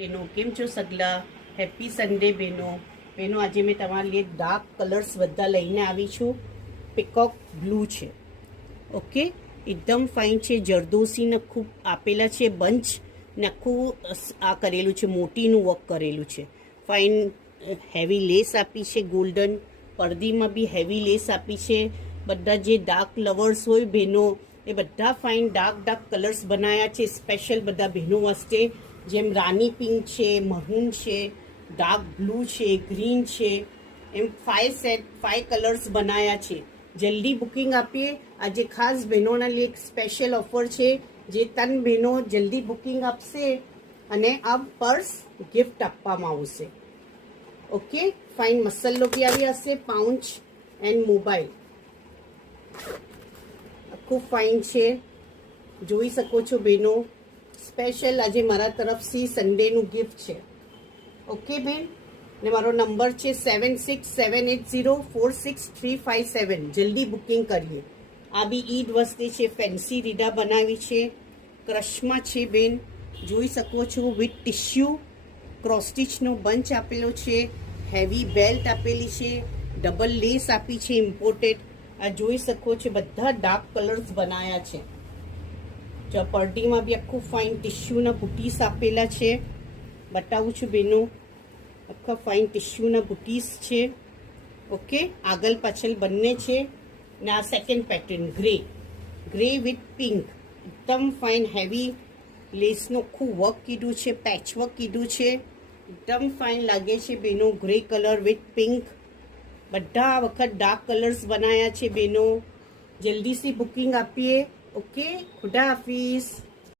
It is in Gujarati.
બહેનો કેમ છો સગલા? હેપી સન્ડે બહેનો આજે મેં તમારા लिए ડાર્ક કલર્સ બધા લઈને આવી છું. પીકોક બ્લુ છે. ઓકે, એકદમ ફાઇન છે. જરદોસીને ખૂબ આપેલા છે બંચ ને આખું આ કરેલું છે, મોટીનું વર્ક કરેલું છે. ફાઇન હેવી લેસ આપી છે, ગોલ્ડન પડદીમાં બી હેવી લેસ આપી છે. બધા જે ડાર્ક લવર્સ હોય બહેનો એ બધા ફાઇન ડાર્ક કલર્સ બનાવ્યા છે સ્પેશિયલ બધા બહેનો વાસ્તે. જેમ રાની પિંક છે, મરૂન છે, ડાર્ક બ્લુ છે, ગ્રીન છે, એમ 5 કલર્સ બનાવ્યા છે. જલ્દી બુકિંગ આપીએ. આજે ખાસ બહેનોના लिए એક સ્પેશિયલ ઓફર છે. જે 3 બહેનો જલ્દી બુકિંગ આપશે અને આ પર્સ ગિફ્ટ આપવામાં આવશે. ઓકે, ફાઇન મસલ્લો બી આવી હશે, પાઉચ એન્ડ મોબાઈલ ખૂબ ફાઇન છે. જોઈ શકો છો બહેનો, સ્પેશિયલ આજે મારા તરફથી સન્ડેનું ગિફ્ટ છે. ઓકે બેન, ને મારો નંબર છે 7678046357. જલ્દી બુકિંગ કરીએ. આ બી ઈદ વસ્તે છે, ફેન્સી રીડા બનાવી છે, ક્રશમાં છે બેન. જોઈ શકો છો વિથ ટિશ્યુ ક્રોસ સ્ટીચનો બંચ આપેલો છે, હેવી બેલ્ટ આપેલી છે, ડબલ લેસ આપી છે ઇમ્પોર્ટેડ. આ જોઈ શકો છો બધા ડાર્ક કલર્સ બનાવ્યા છે. પડટીમાં બી આખું ફાઇન ટિશ્યુના બુટીસ આપેલા છે. બતાવું છું બેનો, આખા ફાઇન ટિશ્યુના બુટીસ છે. ઓકે, આગળ પાછળ બંને છે. ને આ second pattern grey with pink, એકદમ ફાઇન હેવી લેસનું આખું વર્ક કીધું છે, પેચવર્ક કીધું છે. એકદમ ફાઇન લાગે છે બેનો. ગ્રે કલર વિથ પિંક, બધા આ વખત ડાર્ક કલર્સ બનાવ્યા છે બેનો. જલ્દીથી બુકિંગ આપીએ. ઓકે, ખુદા હાફિઝ.